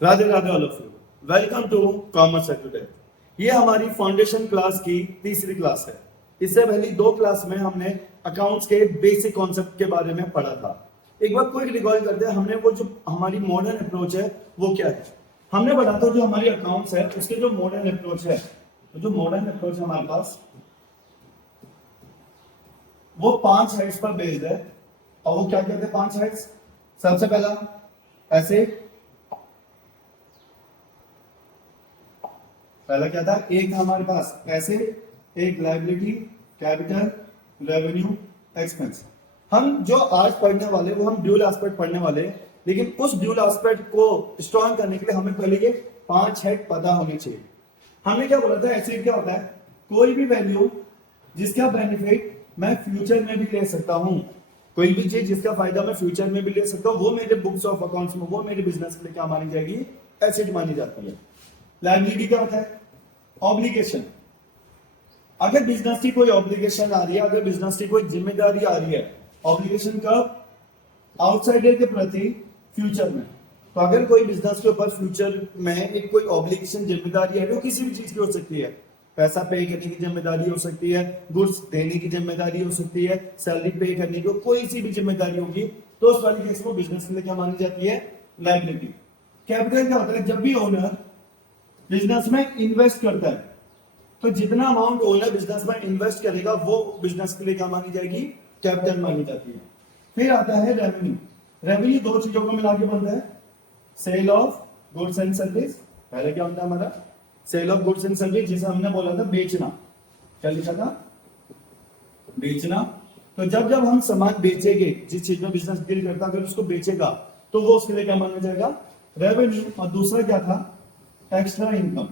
Radhe Radhe all of you. Welcome to commerce एजुटेक। ये हमारी फाउंडेशन क्लास की तीसरी क्लास है। इससे पहले दो क्लास में हमने अकाउंट्स के बेसिक कॉन्सेप्ट के बारे में पढ़ा था। एक बार क्विक रिकॉल करते हैं, हमने वो जो हमारी मॉडर्न अप्रोच है वो क्या है। हमने पढ़ा था जो हमारी अकाउंट्स है उसके जो मॉडर्न अप्रोच है, तो जो मॉडर्न अप्रोच है हमारे पास वो 5 हेड्स पर बेस्ड है। और वो क्या कहते हैं 5 हेड्स? सबसे पहला ऐसे, पहला क्या था, एक था हमारे पास ऐसे, एक लायबिलिटी, कैपिटल, रेवेन्यू, एक्सपेंस। हम जो आज पढ़ने वाले वो हम ड्यूल एस्पेक्ट पढ़ने वाले हैं, लेकिन उस ड्यूल एस्पेक्ट को स्ट्रॉन्ग करने के लिए हमें पहले ये 5 हेड पता होने चाहिए। हमने क्या बोला था, एसिड क्या होता है? कोई भी वैल्यू जिसका बेनिफिट मैं फ्यूचर में भी ले सकता हूं, कोई भी चीज जिसका फायदा मैं फ्यूचर में भी ले सकता हूं, वो मेरे बुक्स ऑफ अकाउंट्स में, वो मेरे बिजनेस के लिए क्या मानी जाएगी? एसिड मानी जाती है। लायबिलिटी क्या होता है? ऑब्लिगेशन। अगर बिजनेस की कोई ऑब्लिगेशन आ रही है, अगर बिजनेस की कोई जिम्मेदारी आ रही है, ऑब्लिगेशन का आउटसाइडर के प्रति फ्यूचर में, तो अगर कोई बिजनेस के ऊपर फ्यूचर में एक कोई ऑब्लिगेशन जिम्मेदारी है, वो किसी भी चीज की हो सकती है। पैसा पे करने की जिम्मेदारी हो सकती है, गुड्स देने की जिम्मेदारी हो सकती है, सैलरी पे करने की, कोई सी भी जिम्मेदारी होगी, तो उस वाली केस को बिजनेस के लिए क्या मानी जाती है? लायबिलिटी। कैपिटल क्या होता है? जब भी ओनर बिजनेस में इन्वेस्ट करता है, तो जितना अमाउंट ओनर बिजनेस में इन्वेस्ट करेगा वो बिजनेस के लिए क्या मानी जाएगी? कैपिटल मानी जाती है। फिर आता है रेवेन्यू। रेवेन्यू दो चीजों को मिला के बनता है, sale of goods and service. पहले क्या होता है हमारा? Sale of goods and service, जिसे हमने बोला था बेचना। क्या लिखा था? बेचना। तो जब जब हम सामान बेचेंगे, जिस चीज में बिजनेस डील करता है, अगर उसको बेचेगा तो वो उसके लिए क्या माना जाएगा? रेवेन्यू। और दूसरा क्या था? Extra income.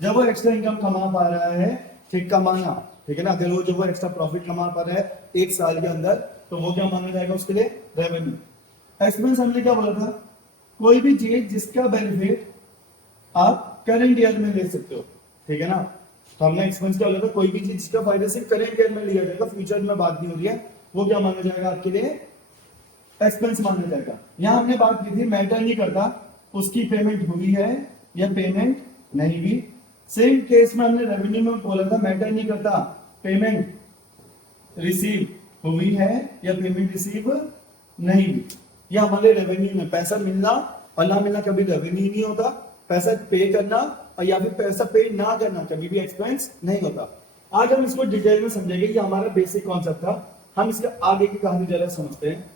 जब वो एक्स्ट्रा इनकम कमा पा रहा है, ठीक, कमाना, ठीक है ना, अगर वो जब वो एक्स्ट्रा प्रॉफिट कमा पा रहा है एक साल के अंदर, तो वो क्या माना जाएगा उसके लिए? रेवेन्यू। एक्सपेंस हमने क्या बोला था? कोई भी चीज जिसका बेनिफिट आप करंट ईयर में ले सकते हो, ठीक है ना। तो हमने एक्सपेंस क्या बोला था? कोई भी चीज जिसका फायदा सिर्फ करंट ईयर में लिया जाएगा, फ्यूचर में बात नहीं हो रही है, वो क्या माना जाएगा आपके लिए? एक्सपेंस माना जाएगा। यहां हमने बात की थी, मैटर नहीं करता उसकी पेमेंट हुई है या पेमेंट नहीं हुई। सेम केस में हमने रेवेन्यू में बोला था, मैटर नहीं करता पेमेंट रिसीव हुई है या पेमेंट रिसीव नहीं हुई। या हमारे रेवेन्यू में पैसा मिलना और ना मिलना कभी रेवेन्यू नहीं होता, पैसा पे करना और या फिर पैसा पे ना करना कभी भी एक्सपेंस नहीं होता। आज हम इसको डिटेल में समझेंगे, ये हमारा बेसिक कॉन्सेप्ट था। हम इसके आगे की कहानी जरा समझते हैं।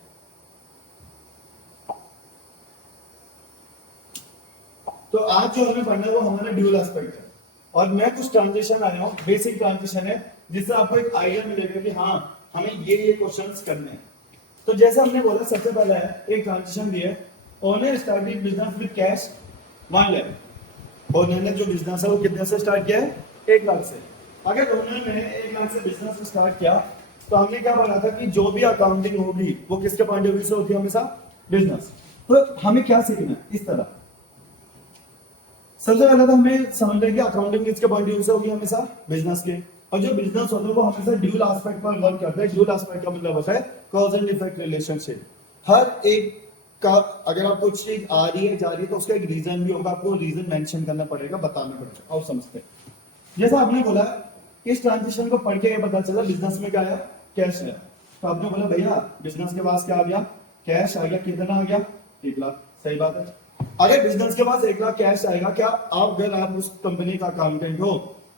तो आज जो हमें पढ़ना है वो हमारा ड्यूल एस्पेक्ट है, और मैं कुछ ट्रांजिशन आया हूँ, बेसिक ट्रांजिशन है, जिससे आपको एक आइडिया मिलेगा कि हाँ हमें ये क्वेश्चंस करने हैं। तो जैसे हमने बोला, सबसे पहला है एक ट्रांजिशन दिया, owner started business with cash 1 lakh. Owner ने जो बिजनेस है वो कितने से स्टार्ट किया है? 1 लाख से। अगर ओनर ने 1 लाख से बिजनेस स्टार्ट किया, तो हमने क्या बोला था कि जो भी अकाउंटिंग होगी वो किसके पॉइंट ऑफ व्यू से होती है? हमेशा बिजनेस। तो हमें क्या सीखना है इस तरह? सबसे पहले तो हमें समझ लेंगे अकाउंटिंग किसके पॉइंट ऑफ व्यू से होगी? हमेशा बिजनेस के। और जो बिजनेस होता है वो हमेशा ड्यूल एस्पेक्ट पर वर्क करता है। ड्यूल एस्पेक्ट का मतलब होता है कॉज एंड इफेक्ट रिलेशनशिप। हर एक का अगर आपको चीज आ रही है जा रही है तो उसका एक रीजन भी होगा, आपको रीजन मेंशन करना पड़ेगा, बताना पड़ेगा। और समझते हैं, जैसा आपने बोला इस ट्रांजिशन को पढ़ के ये पता चला बिजनेस में क्या आया? कैश है। तो आपने बोला भैया बिजनेस के पास क्या आ गया? कैश आ गया। कितना आ गया? 1 लाख। सही बात है। अगर बिजनेस के पास 1 लाख कैश आएगा, क्या आप, अगर आप उस कंपनी का अकाउंटेंट हो,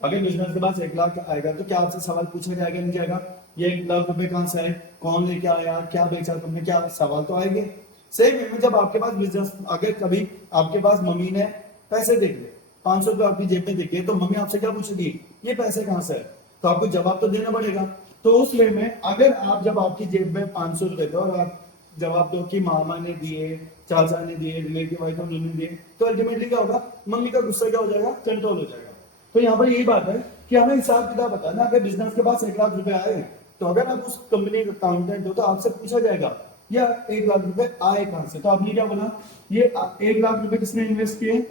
अगर बिजनेस के पास 1 लाख आएगा तो क्या आपसे सवाल पूछा जाएगा? नहीं जाएगा? ये 1 लाख रुपए कहां से आए, कौन लेके आया, क्या बेचा तुमने, क्या सवाल तो आएंगे। सेम वे में जब आपके पास बिजनेस, अगर कभी आपके पास मम्मी ने पैसे देख लिया, 500 रुपए आपकी जेब में देखे, तो मम्मी आपसे क्या पूछेगी? ये पैसे कहां से है? तो आपको जवाब तो देना पड़ेगा। तो उस वे में अगर आप, जब आपकी जेब में 500 रुपए थे और आप जवाब दो कि मामा ने दिए, चाचा ने दिए, रिलेटिव आए थे उन्होंने दिए, तो अल्टीमेटली क्या होगा? मम्मी का गुस्सा क्या हो जाएगा? कंट्रोल हो जाएगा। तो यहाँ पर यही बात है कि हमें हिसाब किताब बताना। अगर बिजनेस के पास 1 लाख रुपए आए, तो अगर आप उस कंपनी का अकाउंटेंट हो तो आपसे पूछा जाएगा या 1 लाख रुपए आए कहां से? तो आपने क्या बोला? ये 1 लाख रुपए किसने इन्वेस्ट किए?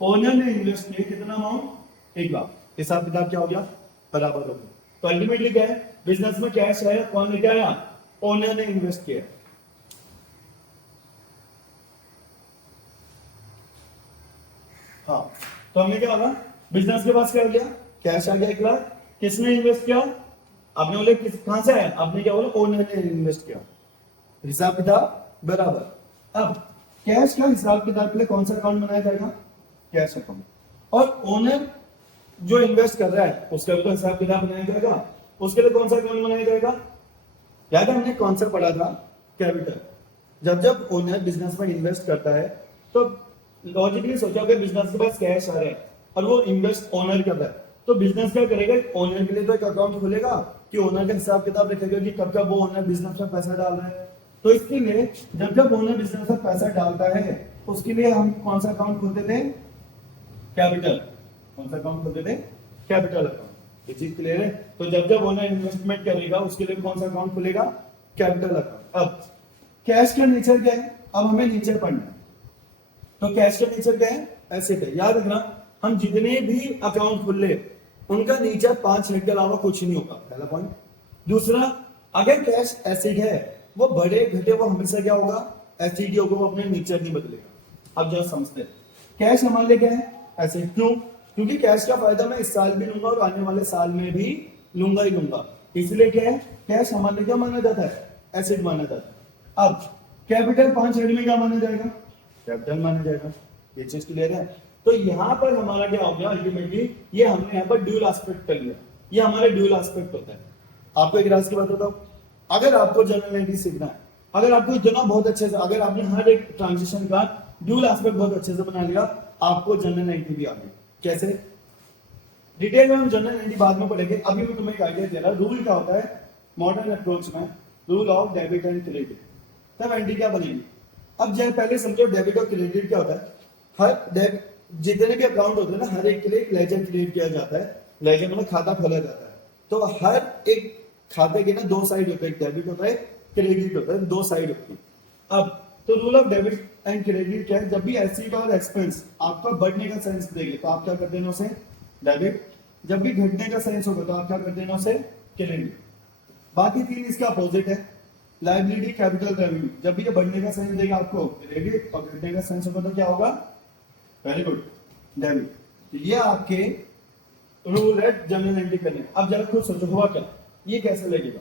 ओनर ने इन्वेस्ट किए। कितना अमाउंट? 1 लाख। हिसाब किताब क्या हो गया? बराबर हो गया। तो अल्टीमेटली क्या है? बिजनेस में कैश है, कौन लेके आया? ओनर ने इन्वेस्ट किया। हाँ, तो हमने क्या होगा, बिजनेस के पास क्या गया, कैश आ गया 1 लाख, किसने इन्वेस्ट किया, आपने बोले कहां से आया, आपने क्या बोला, ओनर ने इन्वेस्ट किया, हिसाब किताब बराबर। अब कैश का हिसाब किताब के लिए कौन सा अकाउंट बनाया जाएगा, कैश अकाउंट, और ओनर जो इन्वेस्ट कर रहा है उसका भी तो हिसाब किताब बनाया जाएगा, उसके लिए कौन सा अकाउंट बनाया जाएगा, याद है हमने कॉन्सेप्ट पढ़ा था, कैपिटल। जब जब ओनर बिजनेस में इन्वेस्ट करता है तो लॉजिकली सोचो कि बिजनेस के पास कैश आ रहा है और वो इन्वेस्ट ओनर कर रहा है, तो बिजनेस क्या करेगा, ओनर के लिए तो एक अकाउंट खोलेगा कि ओनर का हिसाब किताब रखेगा कि कब कब वो ओनर बिजनेस में पैसा डाल रहा है। तो इसके लिए जब जब ओनर बिजनेस में पैसा डालता है उसके लिए हम कौन सा अकाउंट खोलते थे, कैपिटल। कौन सा अकाउंट खोलते थे, कैपिटल अकाउंट। ये चीज क्लियर है। तो जब जब ओनर इन्वेस्टमेंट करेगा उसके लिए कौन सा अकाउंट खुलेगा, कैपिटल अकाउंट। अब कैश का नेचर क्या है, अब हमें नेचर पढ़ना है। तो कैश का नेचर क्या है, एसेट है। याद रखना, हम जितने भी अकाउंट खुल ले उनका नेचर 5 मिनट के अलावा कुछ नहीं होगा, पहला पॉइंट। दूसरा, अगर कैश एसिड है वो बढ़े घटे वो हमेशा क्या होगा, एसिड ही होगा, वो अपने नेचर नहीं बदलेगा। अब जरा समझते हैं, कैश हमारे लिए क्या है, एसिड। क्यों, क्योंकि कैश का फायदा मैं इस साल भी लूंगा और आने वाले साल में भी लूंगा ही लूंगा, इसलिए क्या है, कैश हमारे लिए क्या माना जाता है, एसिड माना जाता है। अब कैपिटल 5 हेड में क्या माना जाएगा, कैपिटल माना जाएगा। ये चीज क्लियर है। तो यहां पर हमारा क्या हो गया, अल्टीमेटली ये हमने यहाँ पर ड्यूल एस्पेक्ट कर लिया, ये हमारा ड्यूल एस्पेक्ट होता है। आपको एक राज की बात बताओ, अगर आपको जनरल एंट्री सीखना है, अगर आपको इतना बहुत अच्छे से, अगर आपने हर एक ट्रांजेक्शन का ड्यूल एस्पेक्ट बहुत अच्छे से बना लिया, आपको जनरल एंट्री भी आ गई। कैसे, डिटेल में हम जनरल एंट्री बाद में पढ़ेंगे, अभी मैं तुम्हें एक आइडिया दे रहा। रूल क्या होता है मॉडर्न अप्रोच में, rule of debit and credit, तब एंट्री क्या बनेगी। अब जब पहले समझो डेबिट और क्रेडिट क्या होता है, हर जितने भी अकाउंट होते हैं ना, हर एक के लिए एक लेजर क्रिएट किया जाता है। लेजर मतलब खाता खोला जाता है। तो हर एक खाते के ना 2 साइड होते हैं, एक डेबिट होता है, क्रेडिट होता है, 2 साइड होती है। अब तो rule of debit and credit क्या है, जब भी एसेट और एक्सपेंस आपका बढ़ने का सेंस देंगे तो आप क्या कर देना उसे डेबिट, जब भी घटने का सेंस होगा तो आप क्या कर देना उसे क्रेडिट। बाकी 3 इसके अपोजिट है, लायबिलिटी, कैपिटल, रेवेन्यू। जब भी ये बढ़ने का सेंस देगा आपको क्रेडिट और घटने का सेंस होगा तो क्या होगा, वेरी गुड, डेबिट। तो ये आपके रूल है जनरल एंट्री करने। अब जरा खुद सोचो हुआ क्या, ये कैसे लगेगा,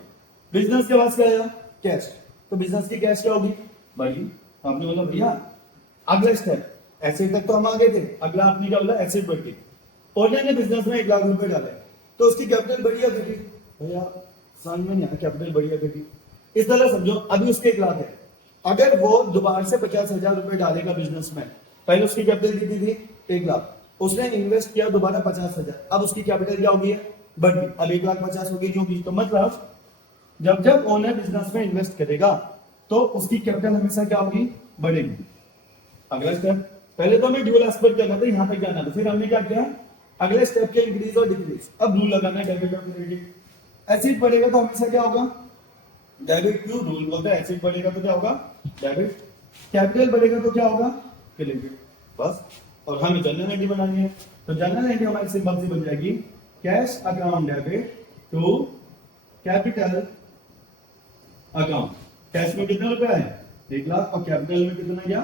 बिजनेस के पास क्या आया, कैश, तो बिजनेस की कैश क्या होगी, बढ़ी। आपने बोला भैया अगला स्टेप, एसेट तक तो हम आ गए थे, अगला आपने क्या बोला, एसेट बढ़ गई। ओनर ने बिजनेस में 1 लाख रुपए डाले तो उसकी कैपिटल बढ़ी या घटी, भैया समझ में नहीं आया, कैपिटल बढ़ी या घटी। इस तरह समझो, अभी उसके 1 लाख है, अगर वो दोबारा से 50,000 रुपए डालेगा बिजनेस में, पहले उसकी कैपिटल कितनी थी 1 लाख, उसने इन्वेस्ट किया दोबारा 50,000, अब उसकी कैपिटल क्या होगी, बढ़ गई, अब 1,50,000 होगी जो भी। तो मतलब जब जब ओनर बिजनेस में इन्वेस्ट करेगा तो उसकी कैपिटल हमेशा क्या होगी, बढ़ेगी। अगला स्टेप, पहले तो हमें ड्यूल एस्पेक्ट करना था, यहां तक जाना था, फिर हमने क्या किया, अगले स्टेप के इंक्रीज और डिक्रीज। अब रूल लगाना है डेबिट और क्रेडिट। एसिड बढ़ेगा तो हमेशा क्या होगा, डेबिट। क्यों, रूल बोलता है एसिड बढ़ेगा तो क्या होगा, डेबिट। कैपिटल बढ़ेगा तो क्या होगा, क्रेडिट, बस। और हमें जनरल एंट्री बनानी है, तो जनरल एंट्री हमारी सिंपल सी बन जाएगी, cash account debit to capital account. Cash में कितना रुपया है 1 लाख और कैपिटल में कितना गया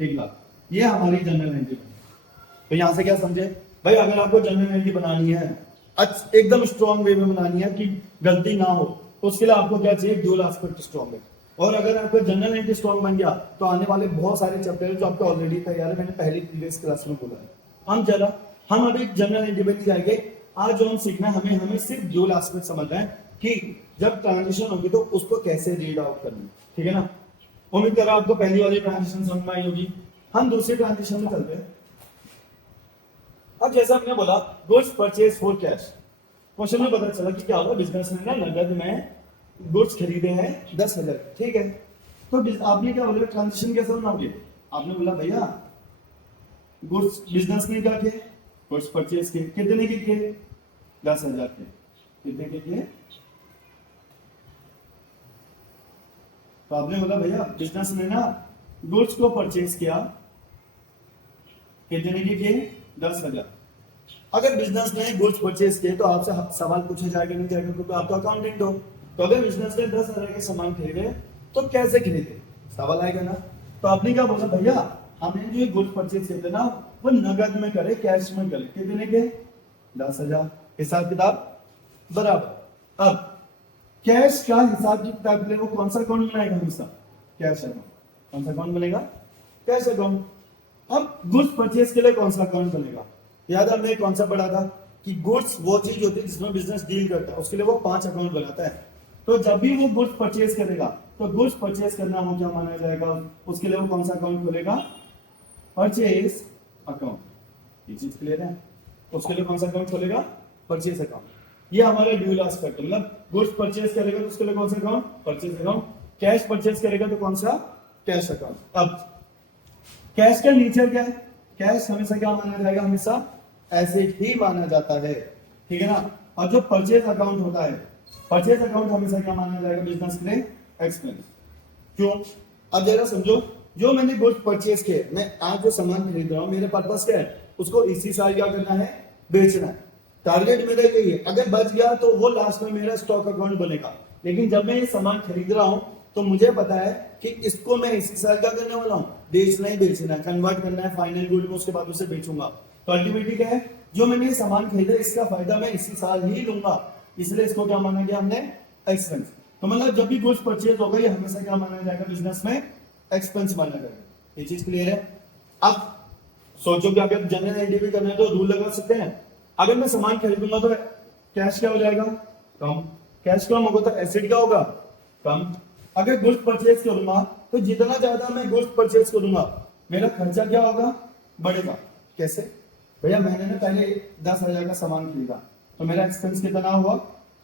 1 लाख। ये हमारी जनरल एंट्री बनी। तो यहां से क्या समझे भाई, अगर आपको जनरल एंट्री बनानी है एकदम स्ट्रॉन्ग वे में बनानी है कि गलती ना हो, तो उसके लिए आपको क्या चाहिए, ड्यूल एस्पेक्ट स्ट्रॉन्ग है। और अगर आपका जनरल एंट्री स्ट्रॉन्ग बन गया तो आने वाले बहुत सारे चैप्टर जो आपको ऑलरेडी तैयार है, मैंने पहली प्रीवियस क्लास में बोला है। हम अभी जनरल एंट्री में जाएंगे। आज जो हम सीखना है, हमें सिर्फ ड्यूल एस्पेक्ट समझना है कि जब ट्रांजिशन होगी तो उसको कैसे रीड आउट करना है, ठीक है ना। उम्मीद कर रहा हूं आपको पहली वाली ट्रांजिशन समझ में आई होगी। हम दूसरी ट्रांजिशन में चलते हैं। अब जैसा हमने बोला, goods purchase for cash, question में पता चला कि क्या होगा, बिजनेस में ना नगद में गुड्स खरीदे हैं 10,000, ठीक है। तो आपने क्या बोला, ट्रांजिशन कैसे बनाओगे, आपने बोला भैया गुड्स बिजनेस ने क्या किए, गुड्स परचेज किए, कितने के किए 10,000 के, कितने के किए। तो आपने बोला भैया बिजनेस ने ना गुड्स को परचेज किया, कितने के किए 10,000। अगर बिजनेस ने गुड्स परचेज किए तो आपसे सवाल पूछा जाएगा नहीं जाएगा, क्योंकि आप तो अकाउंटेंट हो। तो अगर बिजनेस ने 10,000 के सामान खरीदे तो कैसे खरीदे, सवाल आएगा ना। तो आपने क्या बोला, भैया हमने जो गुड्स परचेज किए थे ना वो नगद में करे, कैश में करे, कितने के 10,000। हिसाब किताब बराबर। अब कैश का हिसाब किताब के लिए वो कौन सा अकाउंट बनाएगा हमेशा? Cash account. कौन सा अकाउंट बनेगा? Cash account. अब गुड्स परचेज के लिए कौन सा अकाउंट बनेगा? याद हमने एक कॉन्सेप्ट पढ़ा था कि गुड्स वो चीज होती है जिसमें बिजनेस डील करता है, उसके लिए वो 5 अकाउंट बनाता है। तो जब भी वो गुड्स परचेज करेगा तो गुड्स परचेज करना वो क्या माना जाएगा? उसके लिए वो कौन सा अकाउंट खोलेगा? Purchase account. ये चीज क्लियर है? उसके लिए कौन सा अकाउंट खोलेगा? Purchase account. ये हमारा ड्यूल एस्पेक्ट, मतलब गुड्स परचेज करेगा तो उसके लिए कौन सा account? Purchase account. Cash purchase करेगा तो कौन सा? Cash account. अब कैश का नेचर क्या है? कैश हमेशा क्या माना जाएगा? हमेशा एसेट ही माना जाता है, ठीक है ना। और जो परचेज अकाउंट होता है, परचेज अकाउंट हमेशा क्या माना जाएगा बिजनेस के लिए? एक्सपेंस। क्यों? अब जरा समझो, जो मैंने गुड्स परचेज किए, मैं आज जो सामान खरीद रहा हूं, मेरे पर्पस क्या है? उसको इसी साल क्या करना है? बेचना है। टारगेट मेरा यही है। अगर बच गया तो वो लास्ट में मेरा स्टॉक अकाउंट बनेगा। लेकिन जब मैं ये सामान खरीद रहा हूं तो मुझे पता है कि इसको मैं इसी साल क्या करने वाला हूं? बेचना ही बेचना है, कन्वर्ट करना है फाइनल गुड में, उसके बाद उसे बेचूंगा। तो अल्टीमेटली क्या है? जो मैंने ये सामान खरीदा इसका फायदा मैं इसी साल ही लूंगा, इसलिए इसको क्या माना गया हमने? एक्सपेंस। तो मतलब जब भी गुड्स परचेज होगा ये हमेशा क्या माना जाएगा बिजनेस में? एक्सपेंस माना जाएगा। ये चीज क्लियर है? अब सोचो कि अगर जनरल एंट्री भी करना है तो रूल लगा सकते हैं। अगर मैं सामान खरीदूंगा तो कैश क्या हो जाएगा? कम। कैश कम होगा तो एसेट क्या होगा? कम। अगर गुड्स परचेज करूंगा तो जितना ज्यादा मैं गुड्स परचेज करूंगा मेरा खर्चा क्या होगा? बढ़ेगा। कैसे? भैया मैंने ना पहले 10,000 का सामान खरीदा तो मेरा एक्सपेंस कितना हुआ?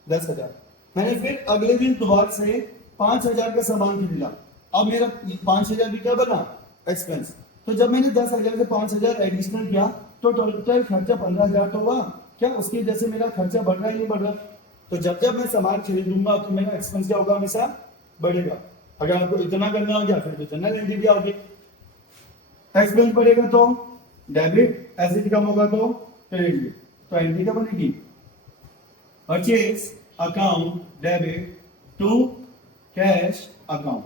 10,000। मैंने फिर अगले दिन दोबारा से 5,000 का सामान खरीदा, अब मेरा 5,000 भी क्या बना? एक्सपेंस। तो जब मैंने 10,000 से 5,000 एडिशनल किया तो टोटल खर्चा 15,000 तो हुआ। क्या उसकी वजह से मेरा खर्चा बढ़ रहा है? नहीं बढ़ रहा? तो जब जब मैं सामान खरीदूंगा तो मेरा एक्सपेंस क्या होगा? हमेशा बढ़ेगा। अगर आपको इतना करना हो गया फिर तो जनरल एंट्री भी आओगी। एक्सपेंस बढ़ेगा तो डेबिट, एसेट कम होगा तो क्रेडिट। तो एंट्री क्या बनेगी? Purchase account debit to cash account.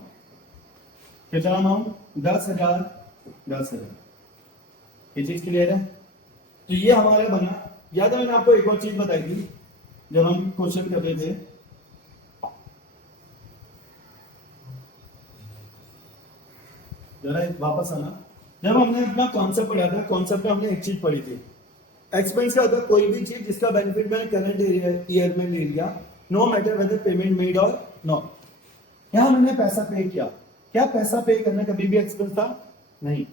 कितना अमाउंट? 10,000। 10,000। ये चीज क्लियर है? तो ये हमारा बना। याद है मैंने आपको एक और चीज बताई थी जब हम क्वेश्चन कर रहे थे, जरा वापस आना। जब हमने अपना कॉन्सेप्ट पढ़ा था, कॉन्सेप्ट में हमने एक चीज पढ़ी थी, एक्सपेंस का होता है कोई भी चीज जिसका बेनिफिट मैंने करंट ईयर में ले लिया, no matter whether payment made or not. यहां मैंने पैसा पे किया, क्या पैसा पे करना कभी भी एक्सपेंस था? नहीं।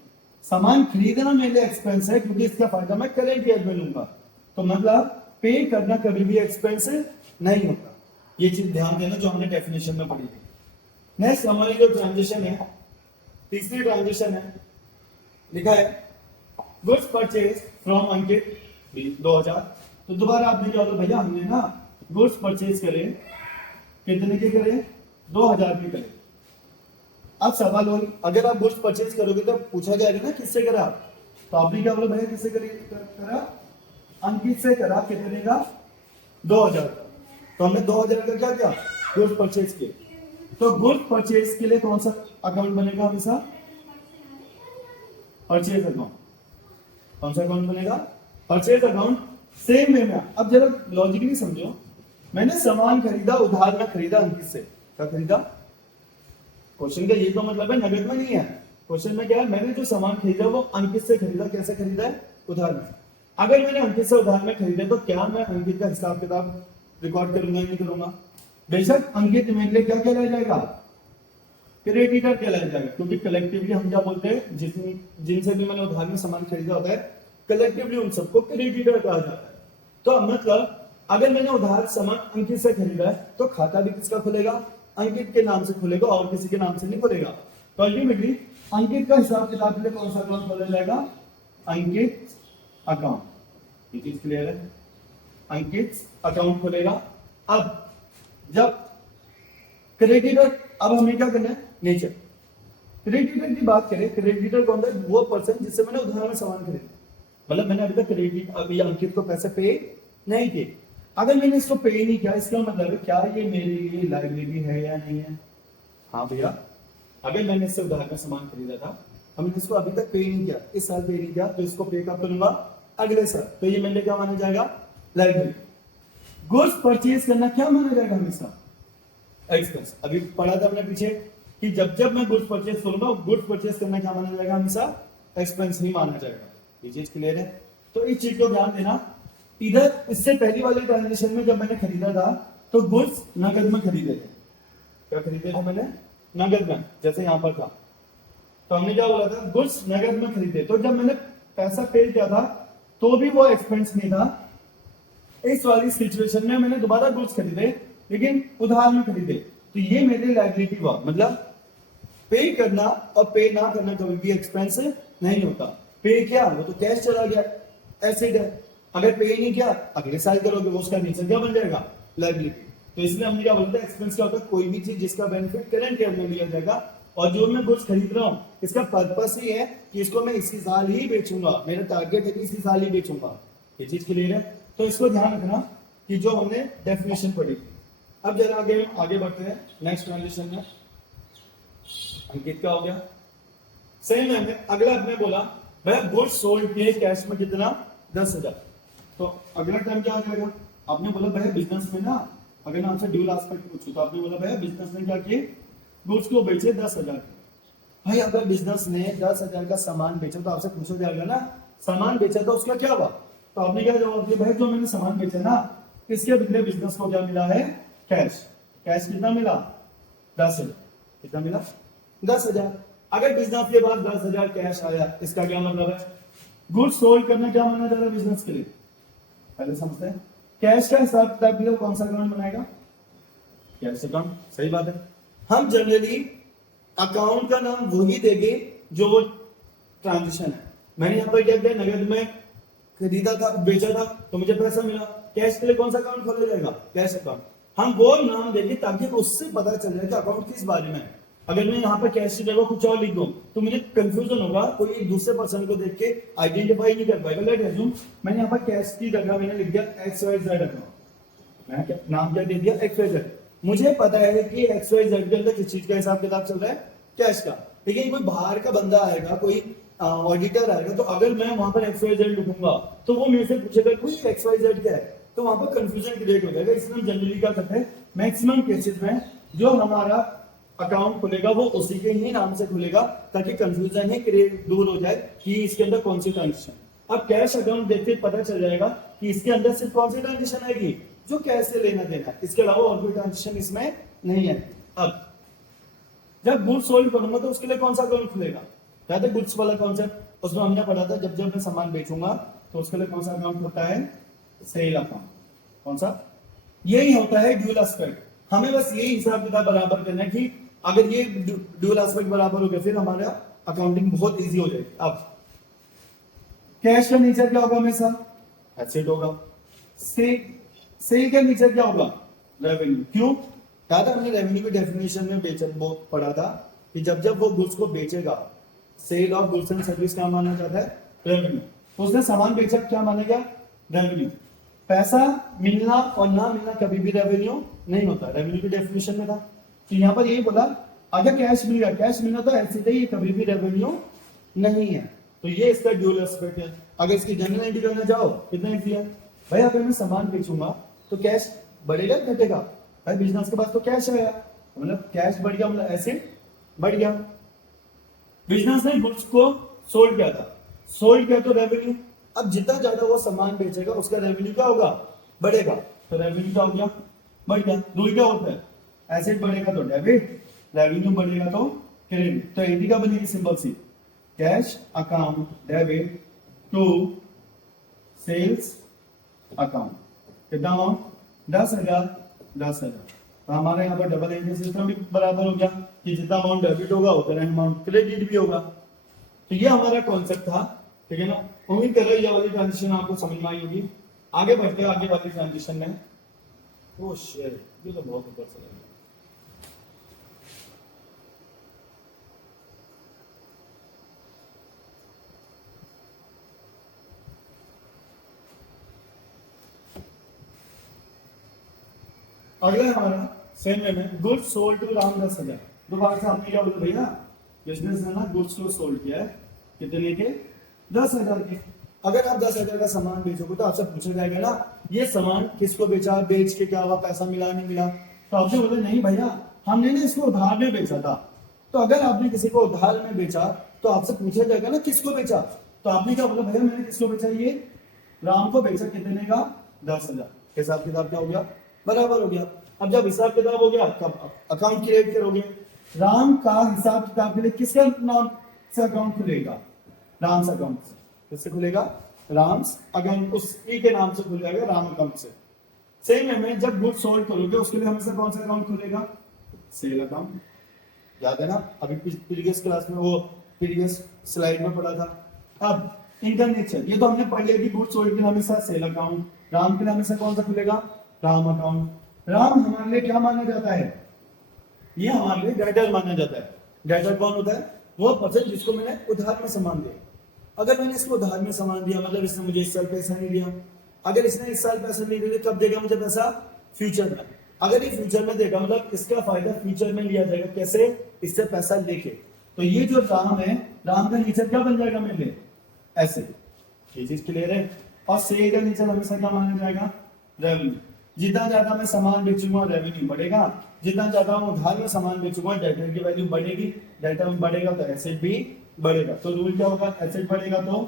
सामान खरीदना मेरे लिए एक्सपेंस है क्योंकि इसका फायदा मैं करेंट ईयर में लूंगा। तो मतलब पे करना कभी भी एक्सपेंस नहीं होता। ये चीज ध्यान देना जो हमने डेफिनेशन में पढ़ी थी। नेक्स्ट हमारी जो ट्रांजेक्शन है, तीसरी ट्रांजेक्शन है, लिखा है गुड्स परचेज फ्रॉम अंकित 2000। तो दोबारा आपने क्या बोला? भैया हमने ना गुड्स परचेज करे, कितने के करे? 2000 के करे। अब सवाल हो, अगर आप गुड्स परचेज करोगे तो पूछा जाएगा ना किससे करा? तो आपने क्या बोला? भैया किससे करा? अंकित से करा। कितने का? 2000 का। तो हमने 2000 का क्या किया? गुड्स परचेज किए। तो गुड्स परचेज के लिए कौन सा अकाउंट बनेगा? हमेशा परचेज अकाउंट। कौन सा अकाउंट बनेगा? Purchase account. सेम वे में अब जरा लॉजिकली समझो, मैंने सामान खरीदा, उधार में खरीदा अंकित से। क्या खरीदा? क्वेश्चन का ये तो मतलब है नगद में नहीं है। क्वेश्चन में क्या है? मैंने जो सामान खरीदा वो अंकित से खरीदा। कैसे खरीदा है? उधार में। अगर मैंने अंकित से उधार में खरीदा तो क्या मैं अंकित का हिसाब किताब रिकॉर्ड करूंगा? नहीं करूंगा। बेशक अंकित मेरे लिए क्या कहलाया जाएगा? क्रेडिटर कहलाया जाएगा, क्योंकि कलेक्टिवली हम क्या बोलते हैं, जिनसे भी मैंने उधार में सामान खरीदा होता है कलेक्टिवली उन सबको क्रेडिटर कहा जाता है। तो मतलब अगर मैंने उधार सामान अंकित से खरीदा है तो खाता भी किसका खुलेगा? अंकित के नाम से खुलेगा और किसी के नाम से नहीं खुलेगा। तो अल्टीमेटली अंकित का हिसाब किताब के लिए कौन सा अकाउंट खोला जाएगा? अंकित अकाउंट। ये चीज क्लियर है? अंकित अकाउंट खुलेगा। अब जब क्रेडिटर, अब हमें क्या करना है? नेचर। क्रेडिटर की बात करें, क्रेडिटर कौन है? वो पर्सन जिससे मैंने उधार में सामान खरीदा, मतलब मैंने अभी तक क्रेडिट अभी अंकित को पैसे पे नहीं किए। अगर मैंने इसको पे नहीं किया इसका मतलब है क्या ये मेरे लिए लायबिलिटी है या नहीं है? हाँ भैया, अगर मैंने इससे उधार में सामान खरीदा था हमने इसको अभी तक पे नहीं किया, इस साल पे नहीं किया, तो इसको पे कब करूंगा, अगले साल। तो ये मेरे लिए क्या माना जाएगा, लाइबिलिटी। गुड्स परचेज करना क्या माना जाएगा हमेशा, एक्सपेंस। अभी पढ़ा था हमने पीछे कि जब जब मैं गुड्स परचेज करूंगा, गुड्स परचेज करना क्या माना जाएगा, हमेशा एक्सपेंस नहीं माना जाएगा। ये चीज क्लियर है। तो इस चीज को ध्यान देना। इधर इससे पहली वाली ट्रांजेक्शन में जब मैंने खरीदा था तो गुड्स नगद में खरीदे थे। क्या खरीदे थे मैंने, नगद में, जैसे यहां पर था। तो हमने क्या बोला था, गुड्स नगद में खरीदे। तो जब मैंने पैसा पे किया था तो भी वो एक्सपेंस नहीं था। इस वाली सिचुएशन में मैंने दोबारा गुड्स खरीदे लेकिन उधार में खरीदे, तो ये मेरे लायबिलिटी हुआ। मतलब पे करना और पे ना करना कभी भी एक्सपेंस नहीं होता। पे किया वो तो कैश चला गया, एसेट है। अगर पे नहीं किया अगले साल करोगे, वो उसका नेचर क्या बन जाएगा, लायबिलिटी। तो इसलिए हमने क्या बोलते हैं, एक्सपेंस क्या होता है, कोई भी चीज जिसका बेनिफिट करंट ईयर में लिया जाएगा। और जो मैं गुड्स खरीद रहा हूं इसका पर्पस ही है कि इसको मैं इसी साल ही बेचूंगा, मेरा टारगेट है कि इसी साल ही बेचूंगा। ये चीज क्लियर है। तो इसको ध्यान रखना कि जो हमने डेफिनेशन पढ़ी। अब जरा आगे बढ़ते हैं नेक्स्ट ट्रांजिशन में। अंकित क्या हो गया, सेम है। अगला आपने बोला भाई गुड्स सोल्ड किए कैश में कितना, 10,000। तो अगला टाइम क्या हो जाएगा, आपने बोला भाई बिजनेस में ना, अगर मैं आपसे ड्यूल एस्पेक्ट पूछूं तो आपने बोला भाई बिजनेस में क्या किए, गुड्स को बेचे 10,000। भाई अगर बिजनेस ने 10,000 का सामान बेचा तो आपसे पूछा जाएगा ना, सामान बेचा था उसका क्या हुआ। तो आपने क्या जवाब दिया, भाई जो मैंने सामान बेचा ना, इसके बदले बिजनेस को क्या मिला है, कैश। कैश कितना मिला, 10,000। कितना मिला, 10,000। अगर बिजनेस के बाद 10,000 कैश आया, इसका क्या मतलब है, गुड्स सोल्ड करना क्या माना जाता है बिजनेस के लिए, पहले समझते हैं। कैश का हिसाब किताब के लिए कौन सा अकाउंट बनाएगा, कैश अकाउंट। सही बात है। हम जनरली अकाउंट का नाम वही देंगे जो वो ट्रांजेक्शन है। मैंने यहां पर क्या किया, नगद में खरीदा था, बेचा था, तो मुझे पैसा मिला। कैश के लिए कौन सा अकाउंट खोला जाएगा, कैश अकाउंट। हम वो नाम देंगे ताकि उससे पता चल जाए कि अकाउंट किस बारे में है। अगर मैं यहाँ पर कैश की जगह कुछ और लिख दूं तो मुझे कंफ्यूजन होगा, कोई एक दूसरे पर्सन को देख के आइडेंटिफाई नहीं कर पाएगा। लेट अज्यूम मैंने यहाँ पर कैश की जगह मैंने लिख दिया XYZ अकाउंट। मैं क्या नाम क्या दे दिया, XYZ। मुझे पता है कि XYZ के अंदर किस चीज का हिसाब किताब चल रहा है, कैश का। लेकिन कोई बाहर का बंदा आएगा, कोई ऑडिटर आएगा, तो अगर मैं वहां पर XYZ लिखूंगा तो वो मेरे से पूछेगा कोई XYZ क्या है, तो वहां पर कंफ्यूजन क्रिएट हो जाएगा। इसलिए हम जनरली क्या करते हैं, मैक्सिमम केसेस में जो हमारा अकाउंट खुलेगा वो उसी के ही नाम से खुलेगा, ताकि कंफ्यूजन ही क्रिएट दूर हो जाए कि इसके अंदर कौन सी ट्रांजेक्शन। अब कैश अकाउंट देखते पता चल जाएगा कि इसके अंदर सिर्फ कौन सी ट्रांजेक्शन आएगी, जो कैश से लेना देना, इसके अलावा और कोई ट्रांजेक्शन इसमें नहीं है। अब जब गुड्स सोल्ड करूंगा तो उसके लिए कौन सा अकाउंट खुलेगा, याद है गुड्स वाला कॉन्सेप्ट, उसमें हमने पढ़ा था जब जब मैं सामान बेचूंगा तो उसके लिए कौन सा अकाउंट होता है, सेल अकाउंट। कौन सा, यही होता है ड्यूल एस्पेक्ट। हमें बस यही हिसाब किताब बराबर करना है कि अगर ये ड्यूल एस्पेक्ट बराबर हो गया फिर हमारा अकाउंटिंग बहुत इजी हो जाएगी। अब कैश का नेचर क्या होगा, हमेशा एसेट होगा। सेल का नेचर क्या होगा, रेवेन्यू। क्यों, याद है हमने रेवेन्यू की डेफिनेशन में बेचन वो पढ़ा था कि जब जब वो गुड्स को बेचेगा, sale of goods and service क्या माना जाता है, रेवेन्यू। तो उसने सामान बेचा, क्या माना गया, रेवेन्यू। पैसा मिलना और ना मिलना कभी भी रेवेन्यू नहीं होता, रेवेन्यू की डेफिनेशन में था। तो यहां पर यही बोला अगर कैश मिल गया, कैश मिलना तो ऐसे ही कभी भी रेवेन्यू नहीं है। तो ये इसका ड्यूल एस्पेक्ट है। अगर इसकी जनरल एंट्री करना चाहो कितना इजी है भाई, अगर मैं सामान बेचूंगा तो कैश बढ़ेगा घटेगा, भाई बिजनेस के पास तो कैश आया, मतलब कैश बढ़ गया, मतलब एसेट बढ़ गया। बिजनेस ने गुड्स को सोल्ड किया था, सोल्ड किया तो रेवेन्यू। अब जितना ज्यादा वो सामान बेचेगा उसका रेवेन्यू क्या होगा, बढ़ेगा। तो रेवेन्यू क्या हो गया, बढ़ गया। दो क्या होता है, एसेट बढ़ेगा तो डेबिट, रेवेन्यू बढ़ेगा तो क्रेडिट। तो एडी का बनेगी सिंपल सी, cash account debit to sales account. कितना अमाउंट, 10,000, 10,000। तो हमारे यहाँ पर डबल एंट्री सिस्टम भी बराबर हो गया कि जितना अमाउंट डेबिट होगा उतना अमाउंट क्रेडिट भी होगा। तो ये हमारा कॉन्सेप्ट था, ठीक है ना। उम्मीद कर रहा हूँ ये वाली ट्रांजिशन आपको समझ में आई होगी। आगे बढ़ते हैं आगे वाली ट्रांजिशन में। ओ शेयर, ये तो बहुत ऊपर चला गया। अगला हमारा सेम में गुड्स सोल्ड टू राम 10,000। दोबारा से हमने क्या बोला भैया, बिजनेस ने ना गुड्स को सोल्ड किया है कितने के 10,000 के। अगर आप 10,000 का सामान बेचोगे तो आपसे पूछा जाएगा ना ये सामान किसको बेचा, बेच के क्या हुआ, पैसा मिला नहीं मिला। तो आपने बोले नहीं भैया हमने ना इसको उधार में बेचा था। तो अगर आपने किसी को उधार में बेचा तो आपसे पूछा जाएगा ना किसको बेचा। तो आपने क्या बोला भैया मैंने किसको बेचा, ये राम को बेचा कितने का 10,000। हिसाब किताब क्या हो गया, बराबर हो गया। अब जब हिसाब किताब हो गया तब अकाउंट क्रिएट करोगे। राम का हिसाब किताब के लिए किसके नाम से अकाउंट खुलेगा, राम से अकाउंट से। किससे खुलेगा, राम्स अकाउंट, उस ई के नाम से खुल जाएगा राम अकाउंट से। सेम वे में जब गुड सोल्ड करोगे उसके लिए हमेशा कौन सा अकाउंट खुलेगा, सेल अकाउंट। याद है ना, अभी प्रीवियस क्लास में वो प्रीवियस स्लाइड में पढ़ा था। अब इनका नेचर ये तो हमने पढ़ लिया कि गुड सोल्ड के लिए हमेशा सेल अकाउंट, राम के लिए हमेशा कौन सा खुलेगा, राम अकाउंट। राम हमारे लिए क्या माना जाता है, ये हमारे लिए डेटर माना जाता है। डेटर कौन होता है, वो पर्सन जिसको मैंने उधार में सामान दिया। अगर मैंने इसको उधार में सामान दिया मतलब इसने मुझे इस साल पैसा नहीं दिया। अगर इसने इस साल पैसा नहीं दिया कब देगा मुझे पैसा, फ्यूचर में। अगर ये फ्यूचर में देगा मतलब इसका फायदा फ्यूचर में लिया जाएगा, कैसे, इससे पैसा लेके। तो ये जो राम है, राम का नेचर क्या बन जाएगा मेरे लिए, ऐसे। ये चीज क्लियर है। और सेल का नेचर हमेशा क्या माना जाएगा, रेवेन्यू। जितना ज्यादा मैं सामान बेचूंगा रेवेन्यू बढ़ेगा, जितना ज्यादा मैं उधार में सामान बेचूंगा डेटर की वैल्यू बढ़ेगी, डेटर बढ़ेगा तो एसेट भी बढ़ेगा। तो रूल क्या होगा, एसेट बढ़ेगा तो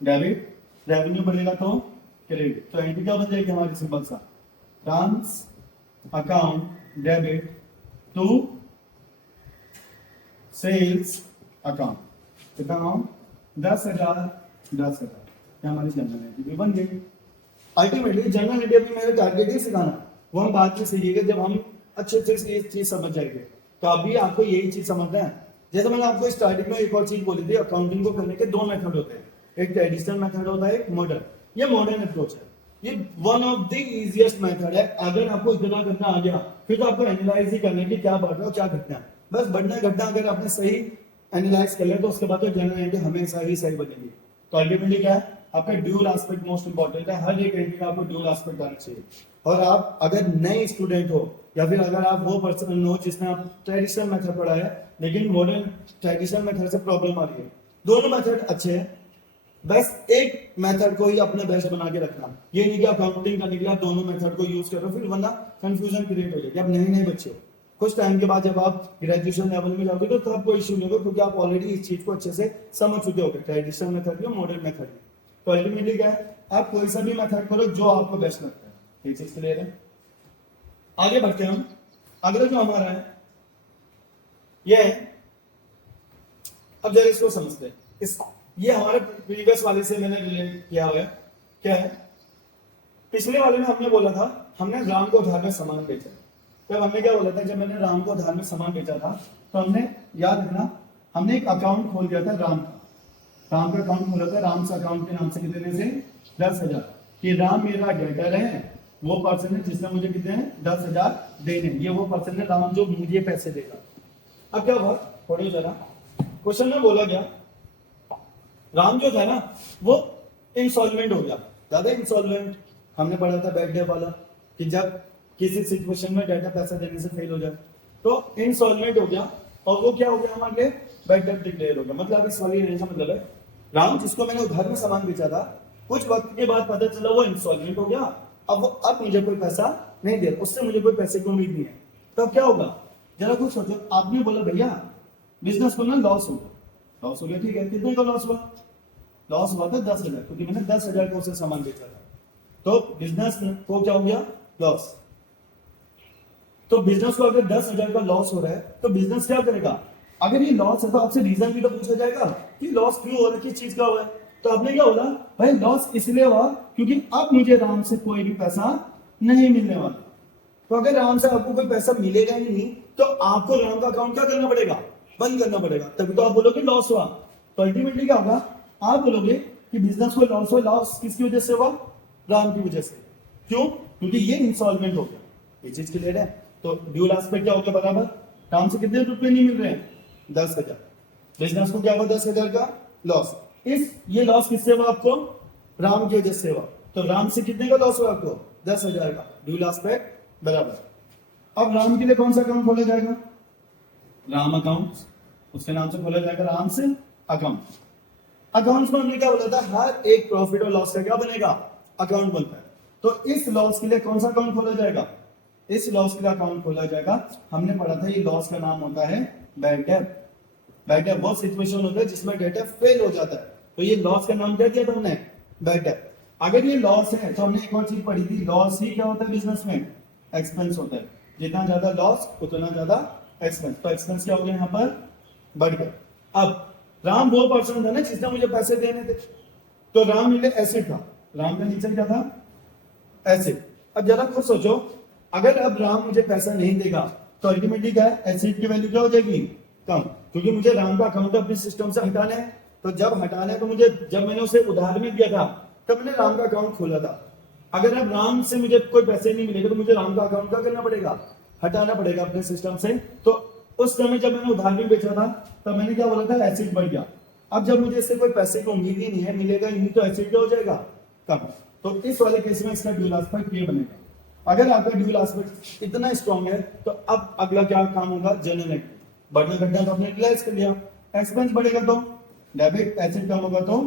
डेबिट, रेवेन्यू बढ़ेगा तो क्रेडिट। तो एंट्री क्या बन जाएगी हमारी सिंपल सा, Ram's account debit to sales account. कितना अमाउंट, 10,000 10,000। क्या हमारी जनरल एंट्री बन गई। अल्टीमेटली जनरल एंट्री में मेरा टारगेट ही सिखाना, वो हम बाद में सीखेंगे जब हम अच्छे से ये चीज समझ जाएंगे। तो अभी आपको यही चीज समझना है। जैसे मैंने आपको स्टार्टिंग में एक और चीज बोली थी, अकाउंटिंग को करने के दो मेथड होते हैं, एक ट्रेडिशनल मेथड होता है, एक मॉडर्न। ये मॉडर्न अप्रोच है, ये one of the easiest method है। अगर आपको इतना करना आ गया फिर तो आपको एनालाइज ही करना है कि क्या बढ़ रहा है क्या घटना है। बस बढ़ना घटना अगर आपने सही एनालाइज कर लिया तो उसके बाद तो जनरल एंट्री हमेशा ही सही बनेगी। तो अल्टीमेटली क्या है, आपका ड्यूल एस्पेक्ट मोस्ट इंपॉर्टेंट है। हर एक एंट्री में आपको ड्यूल एस्पेक्ट आना चाहिए। और आप अगर नए स्टूडेंट हो या फिर अगर आप वो पर्सन हो जिसने आप ट्रेडिशनल मेथड पढ़ा है लेकिन मॉडर्न ट्रेडिशनल मेथड से प्रॉब्लम आ रही है, दोनों मेथड अच्छे हैं, बस एक मेथड को ही अपने बेस्ट बना के रखना। ये नहीं कि अकाउंटिंग करने के लिए आप दोनों मेथड को यूज करो फिर वरना कंफ्यूजन क्रिएट हो जाएगी। आप नए बच्चे हो, कुछ टाइम के बाद जब आप ग्रेजुएशन लेवल में जाओगे तो तब कोई इश्यू नहीं होगा क्योंकि आप ऑलरेडी इस चीज को अच्छे से समझ चुके होगे, ट्रेडिशनल मेथड या मॉडर्न मेथड। तो अल्टीमेटली क्या है, आप कोई सा भी मेथड करो जो आपको बेस्ट लगता है। ये चीज क्लियर है। आगे बढ़ते हैं हम। अगला जो हमारा है ये है, अब जरा इसको समझते हैं। इस ये हमारे प्रीवियस वाले से मैंने रिलेट किया हुआ है। क्या है, पिछले वाले में हमने बोला था हमने राम को उधार में सामान बेचा। तब हमने क्या बोला था, जब मैंने राम को उधार में सामान बेचा था तो हमने याद रखना हमने एक अकाउंट खोल दिया था राम का। राम का अकाउंट खोला था, राम से अकाउंट के नाम से कितने से 10,000 कि राम मेरा डेटर है, वो पर्सन है जिसने मुझे कितने 10,000 देने, ये वो पर्सन है राम जो मुझे पैसे देगा। अब क्या हुआ, थोड़ी जरा क्वेश्चन में बोला गया राम जो था ना वो इंसॉल्वेंट हो गया। ज्यादा इंसॉल्वेंट हमने पढ़ा था बैड डेट वाला कि जब किसी सिचुएशन में डेटा पैसा देने से फेल हो जाए तो इंसॉल्वेंट हो गया और वो क्या हो गया हमारे लिए बैड डेट डिक्लेयर हो गया। मतलब इस वाली रेंज का मतलब है राम जिसको मैंने उधार में सामान बेचा था कुछ वक्त के बाद पता चला वो इंसॉल्वेंट हो गया, अब मुझे कोई पैसा नहीं दे रहा, उससे मुझे कोई पैसे की उम्मीद नहीं है। तो क्या होगा जरा कुछ सोचो। आपने बोला भैया बिजनेस को ना लॉस हो गया, ठीक है, कितने का लॉस हुआ, लॉस हुआ था 10,000 क्योंकि मैंने 10,000 का उसे सामान बेचा था। तो बिजनेस को क्या हो गया, लॉस। तो बिजनेस को अगर 10,000 का लॉस हो रहा है तो बिजनेस क्या करेगा, अगर ये लॉस है तो आपसे रीजन भी तो पूछा जाएगा कि लॉस क्यों हो रहा है, किस चीज का हुआ है। तो आपने क्या बोला, भाई लॉस इसलिए हुआ क्योंकि अब मुझे राम से कोई भी पैसा नहीं मिलने वाला। तो अगर राम से आपको कोई पैसा मिलेगा ही नहीं तो आपको राम का अकाउंट क्या करना पड़ेगा, बंद करना पड़ेगा, तभी तो आप बोलोगे लॉस हुआ। तो अल्टीमेटली क्या होगा, आप बोलोगे कि बिजनेस को लॉस हुआ, लॉस किसकी वजह से हुआ, राम की वजह से। क्यों, क्योंकि ये इंस्टॉलमेंट हो गया। ये चीज क्लियर है। तो ड्यूल एस्पेक्ट क्या हो गया, बराबर राम से कितने रुपए नहीं मिल रहे हैं, 10,000। बिजनेस को क्या हुआ, 10,000 का लॉस। ये लॉस किससे हुआ आपको, राम की वजह से हुआ। तो राम से कितने का लॉस हुआ आपको, 10,000 का। ड्यूल एस्पेक्ट बराबर। अब राम के लिए कौन सा अकाउंट खोला जाएगा, राम अकाउंट। उसके नाम से खोला जाएगा राम्स अकाउंट। अकाउंट्स में हमने क्या बोला था, हर एक प्रॉफिट और लॉस का क्या बनेगा, अकाउंट बनता है। तो इस लॉस के लिए कौन सा अकाउंट खोला जाएगा, इस लॉस के लिए अकाउंट खोला जाएगा। हमने पढ़ा था ये लॉस का नाम होता है बैड डेट। बैड डेट वो सिचुएशन होता है जिसमें डेटा फेल हो जाता है, तो ये लॉस का नाम क्या दिया था हमने, बैड डेट। अगर ये लॉस है तो हमने एक और चीज पढ़ी थी, लॉस ही क्या होता है बिजनेस में, एक्सपेंस होता है। जितना ज्यादा लॉस उतना ज्यादा एक्सपेंस, तो एक्सपेंस क्या हो गया यहाँ पर, बढ़ गया। अब राम वो पर्सन था ना जिसने मुझे पैसे देने थे, तो राम मेरे एसिड था, राम का नीचे क्या था, एसिड। अब जरा खुद सोचो, अगर अब राम मुझे पैसा नहीं देगा तो अल्टीमेटली क्या है, एसिड की वैल्यू क्या हो जाएगी, कम, क्योंकि मुझे राम का अकाउंट अपने सिस्टम से हटाना है। तो जब हटाना है तो मुझे, जब मैंने उसे उधार में दिया था तब मैंने राम का अकाउंट खोला था। अगर अब राम से मुझे कोई पैसे नहीं मिलेगा तो मुझे राम का अकाउंट क्या करना पड़ेगा, हटाना पड़ेगा अपने सिस्टम से। तो उस समय जब मैंने उधार में बेचा था तब मैंने क्या बोला था, एसिड बढ़ गया। अब जब मुझे इससे कोई पैसे की उम्मीद ही नहीं है, मिलेगा ही नहीं, तो एसिड क्या हो जाएगा, कम। तो इस वाले केस में इसका ड्यूल एस्पेक्ट ये बनेगा। अगर आपका ड्यूल एस्पेक्ट इतना स्ट्रॉन्ग है तो अब अगला क्या काम होगा, जनरल एंट्री। बढ़ना घटना तो आपने रियलाइज कर लिया, एक्सपेंस बढ़ेगा तो डेबिट, एसिड कम होगा तो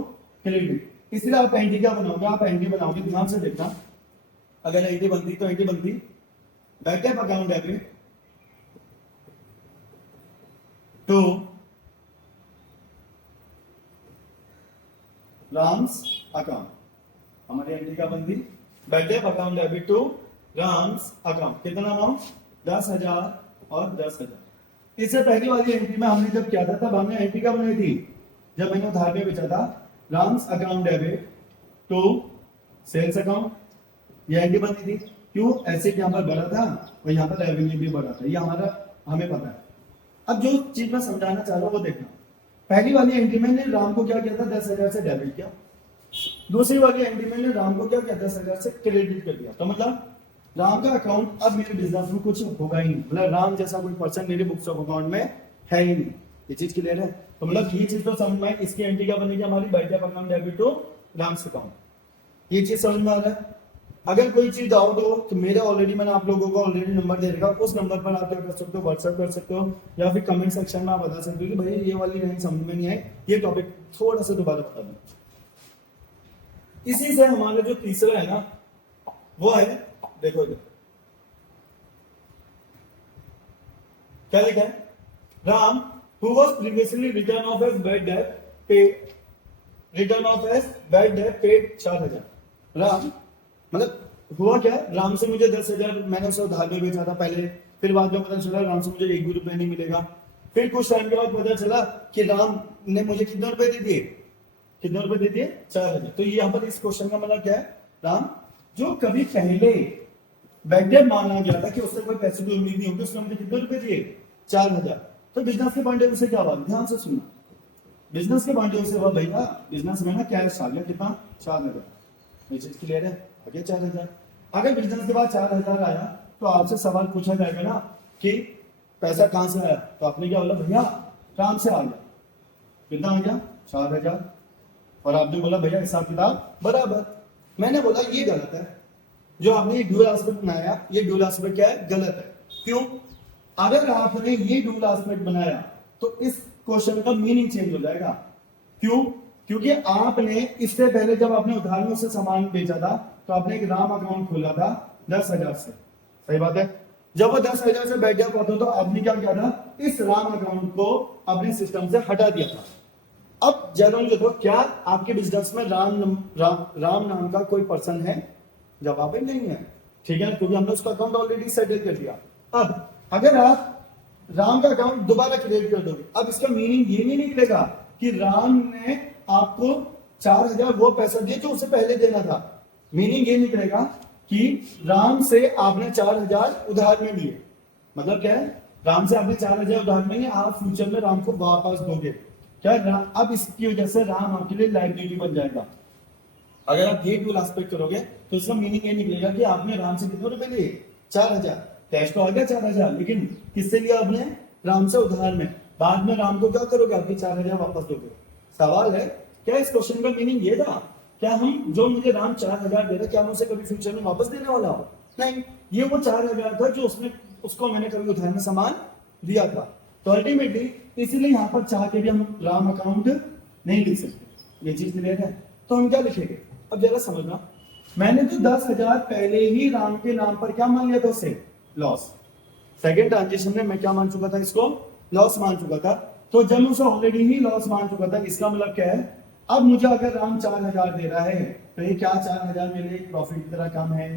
क्रेडिट। इसलिए आप एंट्री क्या बनाओगे, आप एंट्री बनाओगे, ध्यान से देखना। अगर एंट्री बनती तो एंट्री बनती bad debt account debit to Ram's account. हमारी एंट्री क्या बनती, bad debt account debit to Ram's account. कितना अमाउंट, 10,000 और 10,000। इससे पहली वाली एंट्री में हमने जब किया था तब हमने एंट्री क्या बनाई थी, जब मैंने उधार में बेचा था, Ram's account debit to sales account, ये एंट्री बनती थी। क्यों, एसिड यहाँ पर बढ़ा था और यहाँ पर रेवेन्यू भी बढ़ा था, ये हमारा हमें पता है। अब जो चीज मैं समझाना चाह रहा हूं वो देखना। पहली वाली एंट्री में ने राम को क्या किया था, 10,000 से डेबिट किया। दूसरी वाली एंट्री में ने राम को क्या किया, 10,000 से क्रेडिट कर दिया। तो मतलब राम का अकाउंट अब मेरे बिजनेस में कुछ होगा ही नहीं, मतलब राम जैसा कोई पर्सन मेरे बुक्स ऑफ अकाउंट में है ही नहीं। ये चीज क्लियर है, तो मतलब ये चीज तो समझ में, इसकी एंट्री क्या बनेगी हमारी, bad debt account debit to Ram's account. ये चीज समझ में आ रहा है। अगर कोई चीज डाउट हो तो मेरा ऑलरेडी, मैंने आप लोगों को ऑलरेडी नंबर दे रखा, उस नंबर पर आप क्या कर सकते हो, व्हाट्सएप कर सकते हो, या फिर कमेंट सेक्शन में आप बता सकते हो कि भाई ये वाली लाइन समझ में नहीं आई, ये टॉपिक थोड़ा सा दोबारा बता दो। इसी से हमारा जो तीसरा है ना वो है, देखो इधर क्या लिखा है, Ram who was previously written off as bad debt paid, written off as bad debt paid 4,000। Ram मतलब हुआ क्या, राम से मुझे 10,000, मैंने उसे उधार में बेचा था पहले, फिर बाद में पता चला राम से मुझे 1 भी रुपए नहीं मिलेगा। फिर कुछ टाइम के बाद पता चला कि राम ने मुझे कितने रुपए दे दिए, कितने रुपए दे दिए, 4,000। तो यहाँ पर इस क्वेश्चन का मतलब क्या है, राम जो कभी पहले बैड डेट माना गया था कि उससे कोई पैसे की उम्मीद नहीं होगी, उसने मुझे कितने रुपए दिए, 4,000। तो बिजनेस के पॉइंट ऑफ व्यू से क्या बात, ध्यान से सुनना। बिजनेस के पॉइंट ऑफ व्यू से हुआ भैया, बिजनेस में ना कैश आ गया कितना, 4,000। ये चीज क्लियर है, आगे 4,000। अगर बिजनेस के बाद 4,000 आया तो आपसे सवाल पूछा जाएगा ना कि पैसा कहां से आया, तो आपने क्या बोला, भैया काम से आ गया। कितना आ गया, 4,000। और आपने बोला भैया हिसाब किताब बराबर। मैंने बोला ये गलत है, जो आपने ये ड्यूल एस्पेक्ट बनाया, ये ड्यूल एस्पेक्ट क्या है, गलत है। क्यों, अगर आपने ये ड्यूल एस्पेक्ट बनाया तो इस क्वेश्चन का मीनिंग चेंज हो जाएगा। क्यों, क्योंकि आपने इससे पहले जब आपने उधार में उससे सामान बेचा था तो आपने एक राम अकाउंट खोला था 10,000 से, सही बात है। जब वो 10,000 से बैठ गया था तो आपने क्या किया था, इस राम अकाउंट को अपने सिस्टम से हटा दिया था। अब जरा मुझे तो क्या आपके बिजनेस में राम नाम का कोई पर्सन है, जवाब है नहीं है, ठीक है, क्योंकि हमने उसका अकाउंट ऑलरेडी सेटल कर दिया। अब अगर आप राम का अकाउंट दोबारा क्रिएट कर दोगे, अब इसका मीनिंग ये नहीं निकलेगा कि राम ने आपको 4,000 वो पैसा दिए जो उसे पहले देना था। मीनिंग ये निकलेगा कि राम से आपने 4,000 उधार में लिए। मतलब क्या है, राम से आपने 4,000 उधार में लिए, आप फ्यूचर में राम को वापस दोगे। क्या अब इसकी वजह से राम आपके लिए लाइबिलिटी बन जाएगा। अगर आप ये टूल एस्पेक्ट करोगे तो इसका मीनिंग ये निकलेगा कि आपने राम से कितने रुपए लिए, 4,000। कैश तो आ गया 4,000, लेकिन किससे लिया आपने, राम से उधार में। बाद में राम को क्या करोगे, आपकी 4,000 वापस दोगे। सवाल है क्या इस क्वेश्चन का मीनिंग ये था, क्या हम जो मुझे राम 4,000 दे रहे, क्या मैं उसे कभी फ्यूचर में वापस देने वाला हूं, नहीं। ये वो 4,000 था जो उसको मैंने कभी उधार में सामान दिया था। तो अल्टीमेटली इसीलिए यहाँ पर चाह के भी हम राम अकाउंट नहीं लिख सकते। ये चीज क्लियर है? तो हम क्या लिखेंगे? अब जरा समझना, मैंने तो 10,000 पहले ही राम के नाम पर क्या मान लिया था उसे? लॉस। सेकेंड ट्रांजेक्शन में मैं क्या मान चुका था? इसको लॉस मान चुका था। तो जब उसे ऑलरेडी ही लॉस मान चुका था, इसका मतलब क्या है? अब मुझे अगर राम 4,000 दे रहा है तो ये क्या 4,000 मेरे प्रॉफिट की तरह काम है?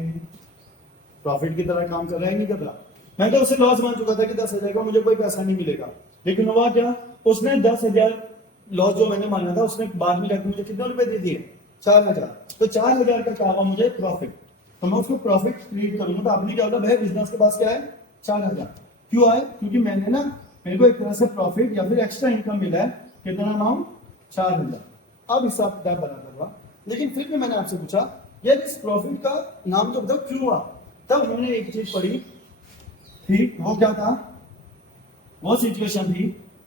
प्रॉफिट की तरह काम कर रहा है नहीं कर रहा? मैं तो उसे लॉस मान चुका था कि 10,000 का मुझे कोई पैसा नहीं मिलेगा, लेकिन हुआ क्या? उसने 10,000 लॉस जो मैंने माना था, उसने बाद में जाकर मुझे कितने रुपए दे दिए? 4,000। तो 4,000 का क्या हुआ मुझे? प्रॉफिट। तो मैं उसको प्रॉफिट ट्रीट करूंगा। तो आपने क्या होगा भाई, बिजनेस के पास क्या है? 4,000। क्यों आए? क्योंकि मैंने ना, मेरे को एक तरह से प्रॉफिट या फिर एक्स्ट्रा इनकम मिला है। कितना अमाउंट? 4,000। अब हिसाब किताब बराबर हुआ। लेकिन फिर भी मैंने आपसे पूछा, यार इस प्रॉफिट का नाम तो बताओ क्यों हुआ? तब हमने एक चीज पढ़ी थी, वो क्या था? वो सिचुएशन थी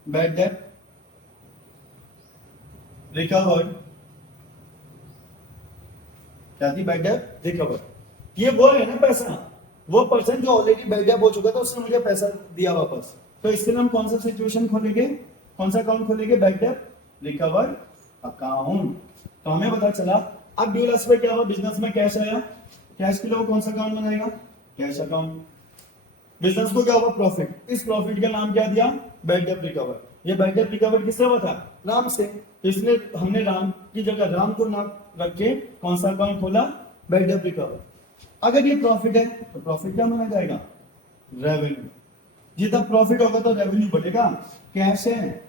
बैड डेट रिकवर्ड। क्या थी? Bad debt recovered. ये वो है ना पैसा, वो पर्सन जो ऑलरेडी बैड डेट हो चुका था, उसने मुझे पैसा दिया वापस। तो इसके लिए हम कौन सा सिचुएशन खोलेंगे? कौन सा अकाउंट खोलेंगे? Bad debt recovered account. तो हमें पता चला अब ड्यूल एस्पेक्ट क्या हुआ? बिजनेस में कैश आया, कैश के लिए वो कौन सा अकाउंट बनाएगा? Cash account. बिजनेस को क्या हुआ? प्रॉफिट। इस प्रॉफिट का नाम क्या दिया? Bad debt recover. ये बैड डेट रिकवर किससे हुआ था? राम से। तो इसलिए हमने राम की जगह राम को नाम रख के कौन सा अकाउंट खोला? Bad debt recover. अगर ये प्रॉफिट है तो प्रॉफिट क्या माना जाएगा? रेवेन्यू। जितना प्रॉफिट होगा तो रेवेन्यू बढ़ेगा। कैश है,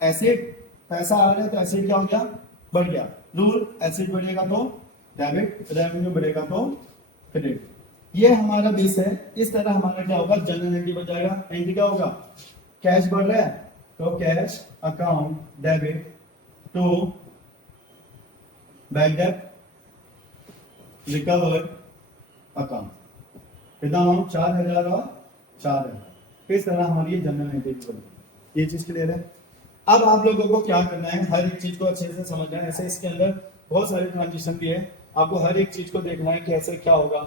एसेट, पैसा आ रहा है तो एसेट क्या हो गया? बढ़ गया। रूल, एसेट बढ़ेगा तो डेबिट, रेवेन्यू बढ़ेगा तो क्रेडिट। ये हमारा बेस है। इस तरह हमारा क्या होगा? जनरल एंट्री बन जाएगा। एंट्री क्या होगा? कैश बढ़ रहा है तो cash account debit to bad debt recovered account. कितना अमाउंट? 4,000 और 4,000। इस तरह हमारी ये जनरल एंट्री बनेगी। ये चीज क्लियर है? अब आप लोगों को क्या करना है? हर एक चीज को अच्छे से समझना है। ऐसे इसके अंदर बहुत सारे ट्रांजिशन भी है, आपको हर एक चीज को देखना है कैसे क्या होगा।